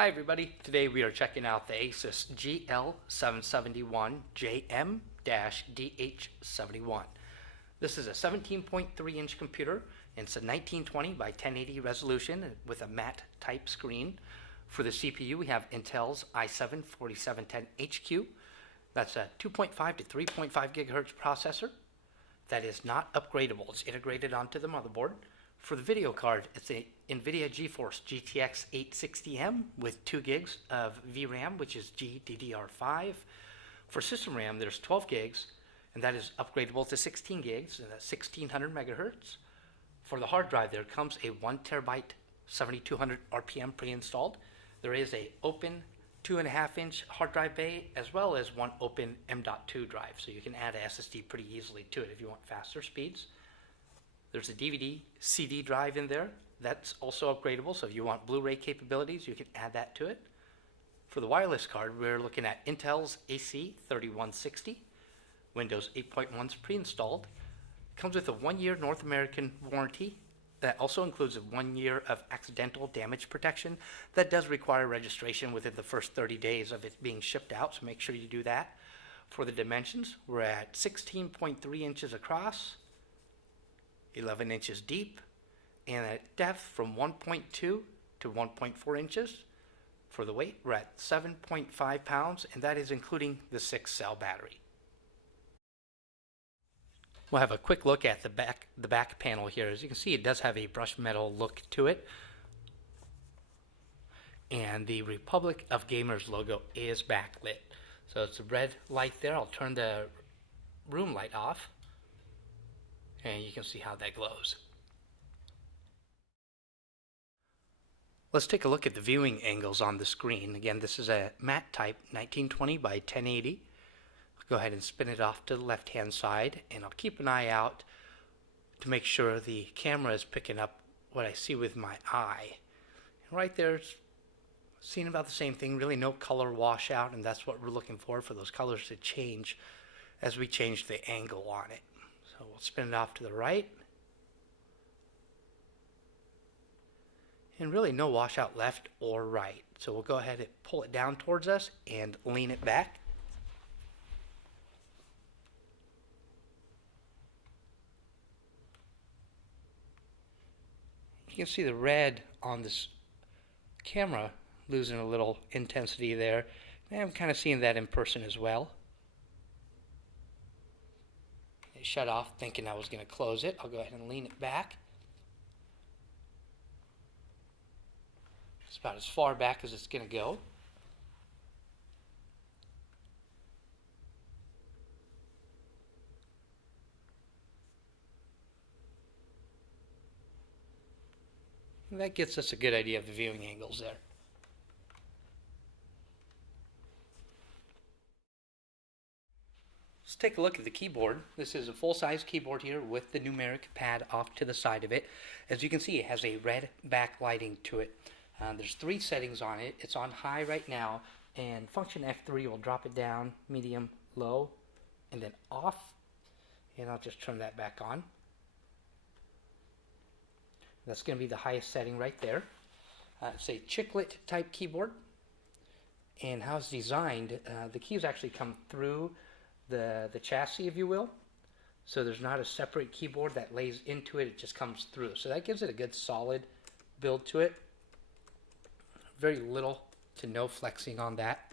Hi everybody, today we are checking out the ASUS GL771LM DH71. This is a 17.3 inch computer and it's a 1920 by 1080 resolution with a matte type screen. For the CPU we have Intel's i7-4710HQ. That's a 2.5 to 3.5 gigahertz processor that is not upgradable. It's integrated onto the motherboard. For the video card, it's a NVIDIA GeForce GTX 860M with 2 gigs of VRAM, which is GDDR5. For system RAM, there's 12 gigs, and that is upgradable to 16 gigs, and that's 1600 megahertz. For the hard drive, there comes a 1 terabyte 7200 RPM pre-installed. There is a open 2.5 inch hard drive bay, as well as one open M.2 drive, so you can add an SSD pretty easily to it if you want faster speeds. There's a DVD, CD drive in there. That's also upgradable, so if you want Blu-ray capabilities, you can add that to it. For the wireless card, we're looking at Intel's AC3160. Windows 8.1 is pre-installed. Comes with a 1-year North American warranty. That also includes a 1 year of accidental damage protection. That does require registration within the first 30 days of it being shipped out, so make sure you do that. For the dimensions, we're at 16.3 inches across, 11 inches deep, and a depth from 1.2 to 1.4 inches. For the weight, we're at 7.5 pounds, and that is including the 6-cell battery. We'll have a quick look at the back panel here. As you can see, it does have a brushed metal look to it, and the Republic of Gamers logo is backlit. So it's a red light there. I'll turn the room light off, and you can see how that glows. Let's take a look at the viewing angles on the screen. Again, this is a matte type 1920 by 1080. I'll go ahead and spin it off to the left hand side, and I'll keep an eye out to make sure the camera is picking up what I see with my eye. And right there, it's seeing about the same thing, really no color washout, and that's what we're looking for those colors to change as we change the angle on it. So we'll spin it off to the right. And really no washout left or right. So we'll go ahead and pull it down towards us and lean it back. You can see the red on this camera losing a little intensity there. And I'm kind of seeing that in person as well. It shut off thinking I was going to close it. I'll go ahead and lean it back. It's about as far back as it's going to go. And that gets us a good idea of the viewing angles there. Let's take a look at the keyboard. This is a full-size keyboard here with the numeric pad off to the side of it. As you can see, it has a red backlighting to it. There's 3 settings on it. It's on high right now, and function F3 will drop it down, medium, low, and then off. And I'll just turn that back on. That's going to be the highest setting right there. It's a chiclet type keyboard, and how it's designed, the keys actually come through the chassis, if you will. So there's not a separate keyboard that lays into it, it just comes through. So that gives it a good solid build to it. Very little to no flexing on that.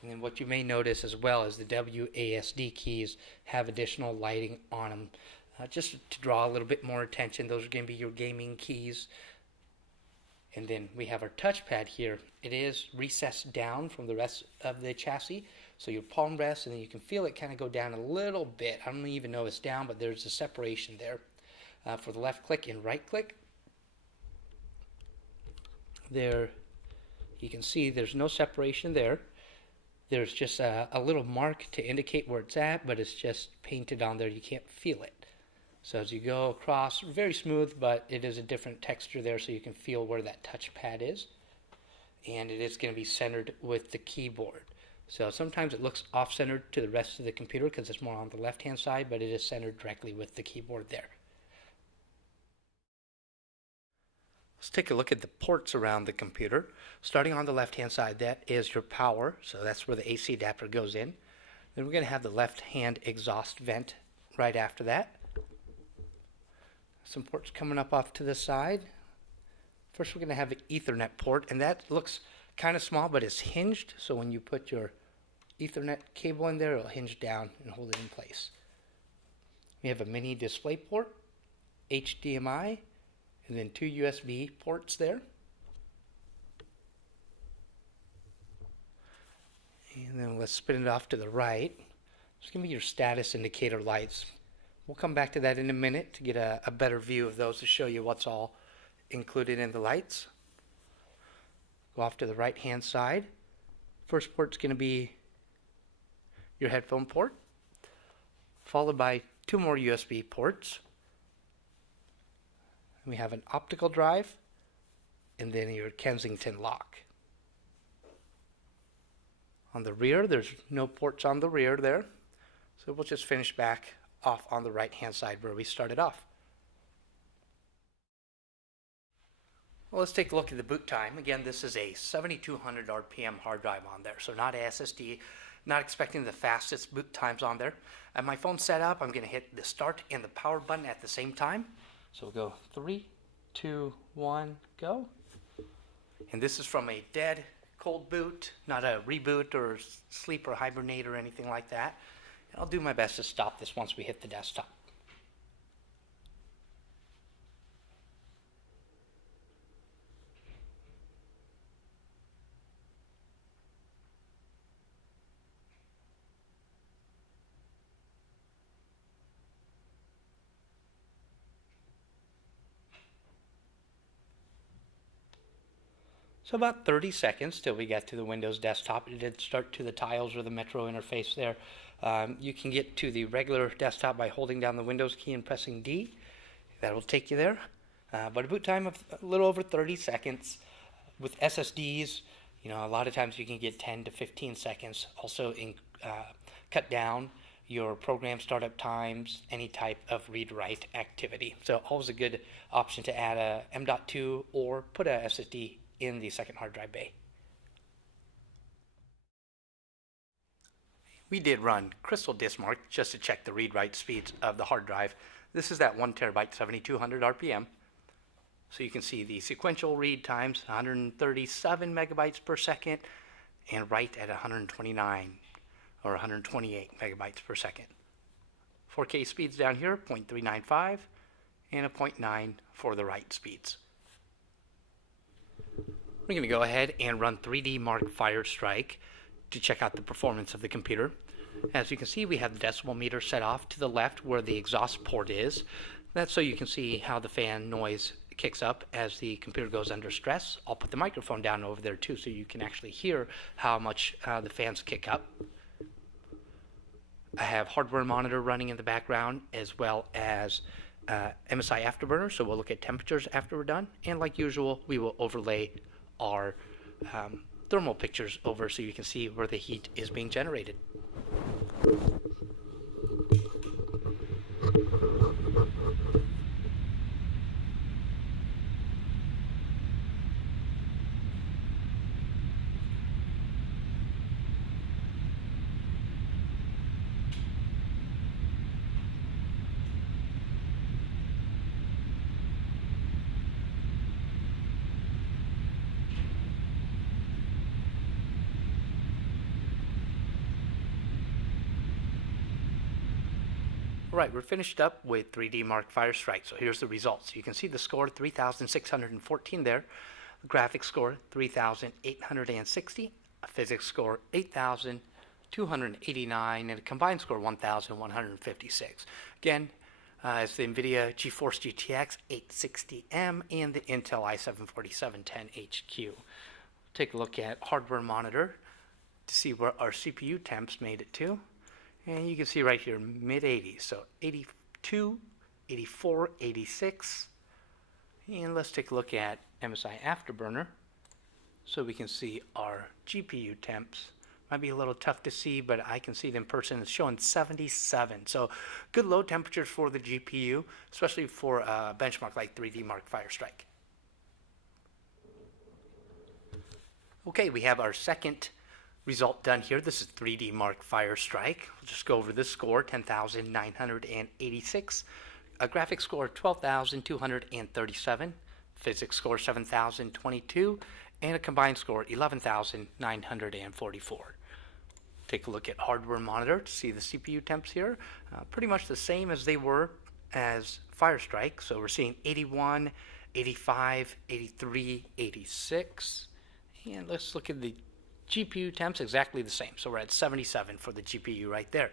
And then what you may notice as well is the WASD keys have additional lighting on them. Just to draw a little bit more attention. Those are going to be your gaming keys. And then we have our touchpad here. It is recessed down from the rest of the chassis. So your palm rests, and then you can feel it kind of go down a little bit. I don't even know it's down, but there's a separation there. For the left click and right click, there you can see there's no separation there. There's just a little mark to indicate where it's at, but it's just painted on there. You can't feel it. So as you go across, very smooth, but it is a different texture there, so you can feel where that touchpad is. And it is going to be centered with the keyboard. So sometimes it looks off-centered to the rest of the computer because it's more on the left-hand side, but it is centered directly with the keyboard there. Let's take a look at the ports around the computer. Starting on the left-hand side, that is your power, so that's where the AC adapter goes in. Then we're going to have the left-hand exhaust vent right after that. Some ports coming up off to the side. First we're going to have an Ethernet port, and that looks kind of small, but it's hinged, so when you put your Ethernet cable in there, it'll hinge down and hold it in place. We have a mini display port, HDMI, and then 2 USB ports there. And then let's spin it off to the right. Just give me your status indicator lights. We'll come back to that in a minute to get a better view of those to show you what's all included in the lights. Go off to the right hand side. First port's going to be your headphone port, followed by 2 more USB ports. We have an optical drive, and then your Kensington lock. On the rear, there's no ports on the rear there, so we'll just finish back off on the right hand side where we started off. Well, let's take a look at the boot time. Again, this is a 7200 RPM hard drive on there, so not a SSD. Not expecting the fastest boot times on there. At my phone setup, I'm going to hit the start and the power button at the same time. So we'll go 3, 2, 1, go. And this is from a dead cold boot, not a reboot or sleep or hibernate or anything like that. And I'll do my best to stop this once we hit the desktop. So about 30 seconds till we get to the Windows desktop. It did start to the tiles or the Metro interface there. You can get to the regular desktop by holding down the Windows key and pressing D. That will take you there. But a boot time of a little over 30 seconds. With SSDs, you know, a lot of times you can get 10 to 15 seconds. Also cut down your program startup times, any type of read-write activity. So always a good option to add a M.2 or put a SSD in the second hard drive bay. We did run Crystal Diskmark just to check the read-write speeds of the hard drive. This is that 1 terabyte 7200 RPM. So you can see the sequential read times 137 megabytes per second and write at 129 or 128 megabytes per second. 4K speeds down here, 0.395 and a 0.9 for the write speeds. We're going to go ahead and run 3D Mark Firestrike to check out the performance of the computer. As you can see, we have the decibel meter set off to the left where the exhaust port is. That's so you can see how the fan noise kicks up as the computer goes under stress. I'll put the microphone down over there too so you can actually hear how much the fans kick up. I have hardware monitor running in the background as well as MSI Afterburner, so we'll look at temperatures after we're done. And like usual, we will overlay our thermal pictures over so you can see where the heat is being generated. Right, we're finished up with 3D Mark Firestrike. So here's the results. You can see the score 3,614 there, the graphics score 3,860, a physics score 8,289, and a combined score 1,156. Again, it's the NVIDIA GeForce GTX 860M and the Intel i7-4710HQ. Take a look at hardware monitor to see where our CPU temps made it to. And you can see right here, mid-80s, so 82, 84, 86. And let's take a look at MSI Afterburner so we can see our GPU temps. Might be a little tough to see, but I can see it in person. It's showing 77. So good low temperatures for the GPU, especially for a benchmark like 3D Mark Firestrike. Okay, we have our second result done here. This is 3D Mark Fire Strike. We'll just go over this score, 10,986. A graphics score, 12,237. Physics score, 7,022. And a combined score, 11,944. Take a look at hardware monitor to see the CPU temps here. Pretty much the same as they were as Fire Strike. So we're seeing 81, 85, 83, 86. And let's look at the GPU temps, exactly the same. So we're at 77 for the GPU right there.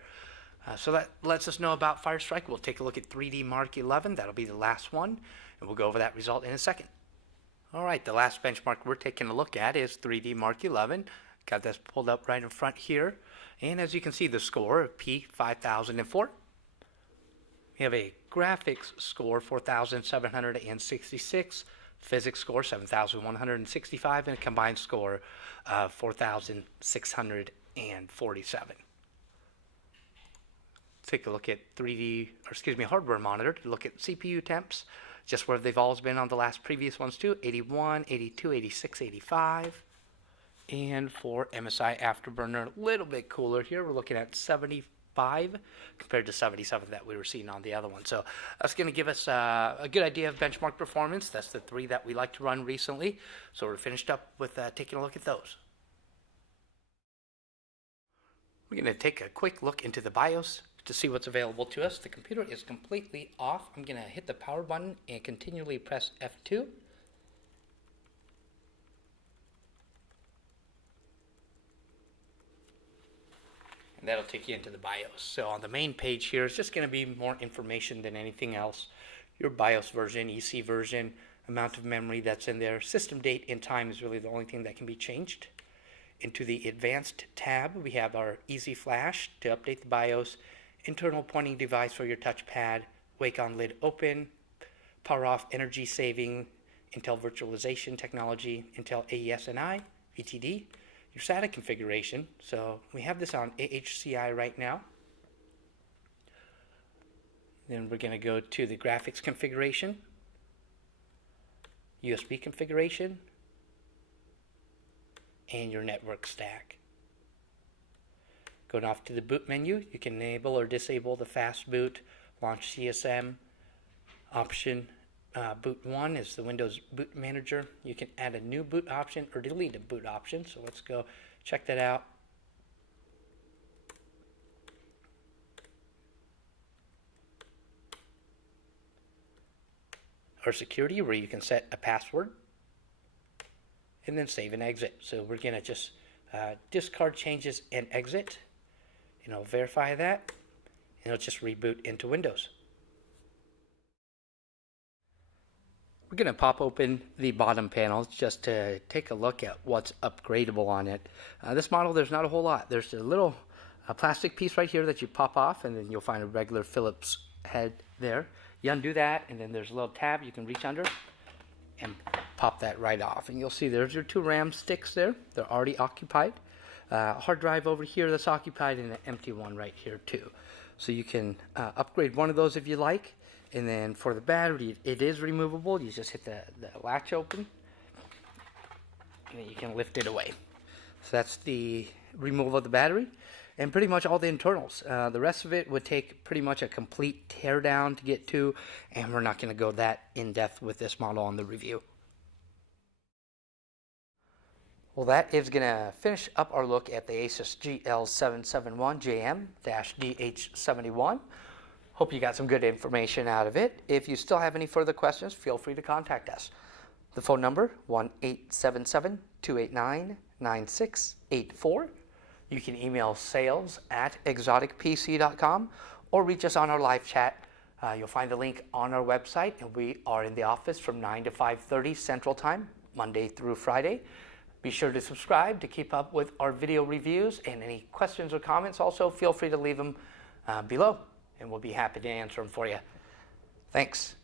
So that lets us know about Fire Strike. We'll take a look at 3D Mark 11. That'll be the last one, and we'll go over that result in a second. All right, the last benchmark we're taking a look at is 3D Mark 11. Got this pulled up right in front here. And as you can see, the score, P5004. We have a graphics score, 4,766. Physics score, 7,165, and a combined score, 4,647. Take a look at hardware monitor to look at CPU temps, just where they've always been on the last previous ones too, 81, 82, 86, 85. And for MSI Afterburner, a little bit cooler here. We're looking at 75 compared to 77 that we were seeing on the other one. So that's going to give us a good idea of benchmark performance. That's the three that we like to run recently. So we're finished up with taking a look at those. We're going to take a quick look into the BIOS to see what's available to us. The computer is completely off. I'm going to hit the power button and continually press F2. That'll take you into the BIOS. So on the main page here, it's just going to be more information than anything else. Your BIOS version, EC version, amount of memory that's in there. System date and time is really the only thing that can be changed. Into the advanced tab, we have our Easy Flash to update the BIOS, internal pointing device for your touchpad, wake on lid open, power off energy saving, Intel virtualization technology, Intel AES-NI, VTD. Your SATA configuration, so we have this on AHCI right now. Then we're going to go to the graphics configuration, USB configuration, and your network stack. Going off to the boot menu, you can enable or disable the fast boot, launch CSM option. Boot 1 is the Windows Boot Manager. You can add a new boot option or delete a boot option. So let's go check that out. Or security, where you can set a password and then save and exit. So we're going to just discard changes and exit. And I'll verify that, and it'll just reboot into Windows. We're going to pop open the bottom panel just to take a look at what's upgradable on it. This model, there's not a whole lot. There's a little plastic piece right here that you pop off, and then you'll find a regular Phillips head there. You undo that, and then there's a little tab you can reach under and pop that right off. And you'll see there's your two RAM sticks there. They're already occupied. Hard drive over here that's occupied, and an empty one right here too. So you can upgrade one of those if you like. And then for the battery, it is removable. You just hit the latch open, and then you can lift it away. So that's the removal of the battery, and pretty much all the internals. The rest of it would take pretty much a complete tear down to get to, and we're not going to go that in depth with this model on the review. Well, that is going to finish up our look at the ASUS GL771LM DH71. Hope you got some good information out of it. If you still have any further questions, feel free to contact us. The phone number, 1-877-289-9684. You can email sales@exoticpc.com or reach us on our live chat. You'll find the link on our website, and we are in the office from 9 to 5:30 Central Time, Monday through Friday. Be sure to subscribe to keep up with our video reviews, and any questions or comments also feel free to leave them below, and we'll be happy to answer them for you. Thanks.